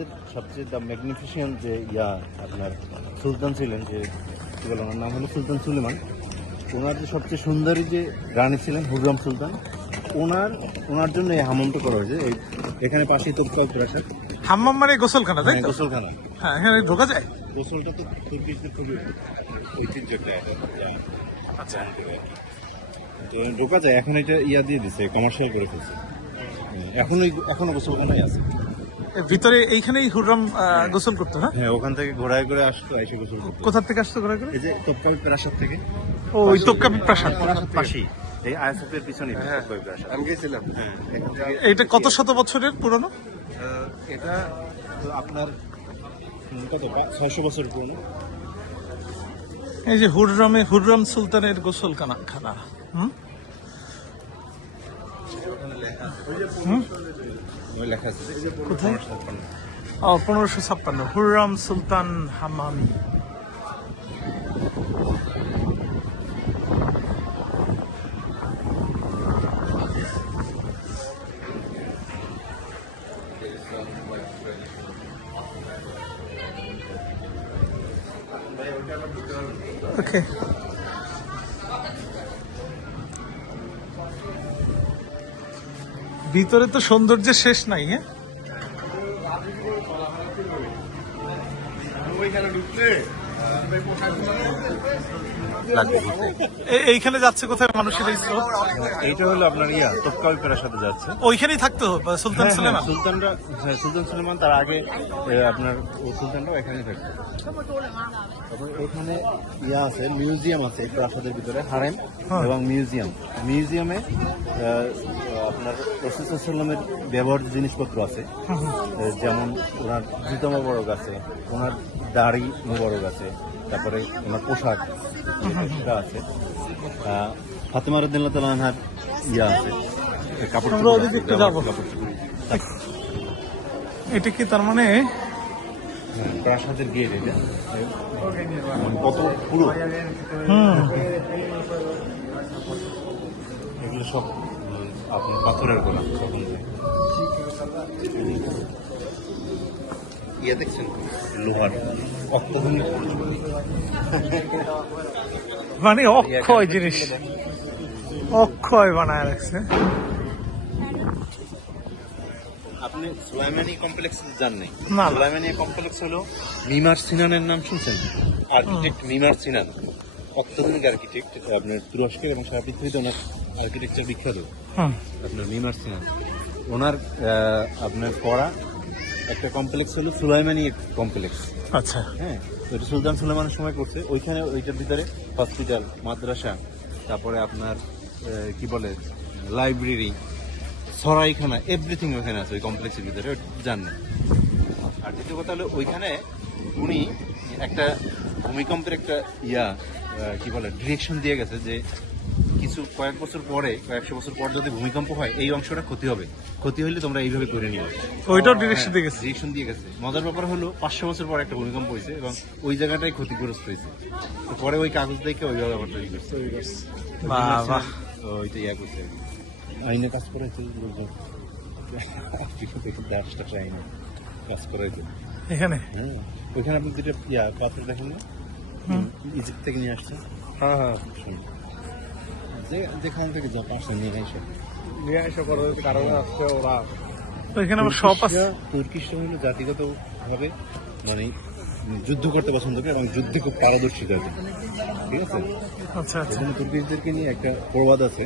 আমাদের সবচেয়ে দ্য ম্যাগনিফিসিয়েন্ট যে আপনার সুলতান ছিলেন, যে কী বলে ওনার নাম হলো সুলতান সুলেমান। ওনার যে সবচেয়ে সুন্দরী যে রানী ছিলেন হুররাম সুলতান, ওনার জন্য এই হাম্মামটা করা হয়েছে। এখানে পাশেই তোপকাও প্রাসাদ। হাম্মাম মানে গোসলখানা, তাই তো? গোসলখানা। হ্যাঁ, এখানে ঢোকা যায়। গোসলটা তো তুর্কিশদের খুবই ঐতিহ্য একটা আচ্ছা, ঢোকা যায়। এখন এটা দিয়ে দিচ্ছে, কমার্শিয়াল করে ফেলছে। এখনো গোসলখানাই আছে ভিতরে। এইখানেই হুররাম গোসল করতো। হ্যাঁ, ওখান থেকে ঘোরায় করে আসতো, এসে গোসল করতো। কোথা থেকে আসতো ঘোরা করে? এই যে তোপকাবি প্রাসাদ থেকে। ওই তোপকাপি প্রাসাদ পাশেই, এই আইএসএফের পিছনে তোপকাবি প্রাসাদ। আমি গেছিলাম। হ্যাঁ, এখান থেকে এইটা কত শত বছরের পুরনো? এটা তো আপনার কত 600 বছর পুরনো। এই যে হুররাম সুলতানের গোসলখানা। লেখা আছে কোথায়? 1556 হুররাম সুলতান হামামি। ওকে, ভিতরে তো সৌন্দর্যের শেষ নাই। হ্যাঁ, এইখানে যাচ্ছে কোথায় মানুষের এই স্রোত? এইটা হলো আপনার তোপকাবি প্রাসাদে যাচ্ছে। ওইখানেই থাকতো সুলতান সুলেমান। সুলতান সুলেমান তার আগে আপনার সুলতানরাও এখানে থাকতো। তারপর এখানে আছে, মিউজিয়াম আছে এই প্রাসাদের ভিতরে, হারেম এবং মিউজিয়ামে আপনার রাসূল সাল্লাল্লাহু আলাইহি ওয়াসাল্লামের ব্যবহার্য জিনিসপত্র আছে। যেমন ওনার জুতা মোবারক আছে, ওনার দাড়ি মোবারক আছে, তারপরে ওনার পোশাক সেটা আছে। ফাতেমা রাদিয়াল্লাহু তাআলা আনহার আছে, কাপড় আমরা ওদিকে একটু যাবো। এটা কি তার মানে প্রাসাদের গেট? এটা কত পুরো, এগুলো সব আপনার পাথরের গোলা। দেখছেন লোহার অক্টোধনী, মানে অক্ষয় জিনিস, অক্ষয় বানায় রাখছে। আপনি সুলাইমানি কমপ্লেক্স জান নাই? না। সুলাইমানি কমপ্লেক্স হলো মিমার সিনানের নাম শুনছেন? আর্কিটেক্ট মিমার সিনান, অত্যাধুনিক আর্কিটেক্ট, আপনার তুরস্কের এবং সারা পৃথিবীতে ওনার আর্কিটেকচার বিখ্যাত। আপনার মিমার সিনান, ওনার আপনার করা একটা কমপ্লেক্স হলো সুলাইমানি কমপ্লেক্স। আচ্ছা, হ্যাঁ, ওইটা সুলতান সুলেমানের সময় করছে। ওইখানে ওইটার ভিতরে হসপিটাল, মাদ্রাসা, তারপরে আপনার কি বলে লাইব্রেরি, সরাইখানা, এভরিথিং ওইখানে আছে ওই কমপ্লেক্সের ভিতরে, জানেন। আর দ্বিতীয় কথা হলো ওইখানে উনি একটা ভূমিকম্পের একটা কি বলে ডিরেকশন দিয়ে গেছে, যে কয়েকশো বছর পর যদি ভূমিকম্প হয় এই অংশটা ক্ষতি হলে তোমরা এইভাবে করে নিও। ওইটাও ডিরেকশন দিয়ে গেছে। মজার ব্যাপার হলো 500 বছর পর একটা ভূমিকম্প হয়েছে এবং ওই জায়গাটাই ক্ষতিগ্রস্ত হয়েছে। তো পরে ওই কাগজ দেখে ওই ব্যাপারটা ওইটা করছে, আইনে কাজ করেছে, কাজ করাইছে এখানে। হ্যাঁ, ওইখানে আপনি যেটা পাথর দেখেন না, ইজিপ্ট থেকে নিয়ে আসছে। হ্যাঁ, যেখান থেকে যা পারছে নিয়ে এসে পরবর্তী কারণে আসছে ওরা। তো এখানে আবার সব আছে। তুর্কিশরা হলো জাতিগত ভাবে মানে যুদ্ধ করতে পছন্দ করে এবং যুদ্ধে খুব পারদর্শী তাদের, ঠিক আছে? আচ্ছা, তুর্কিশদেরকে নিয়ে একটা প্রবাদ আছে।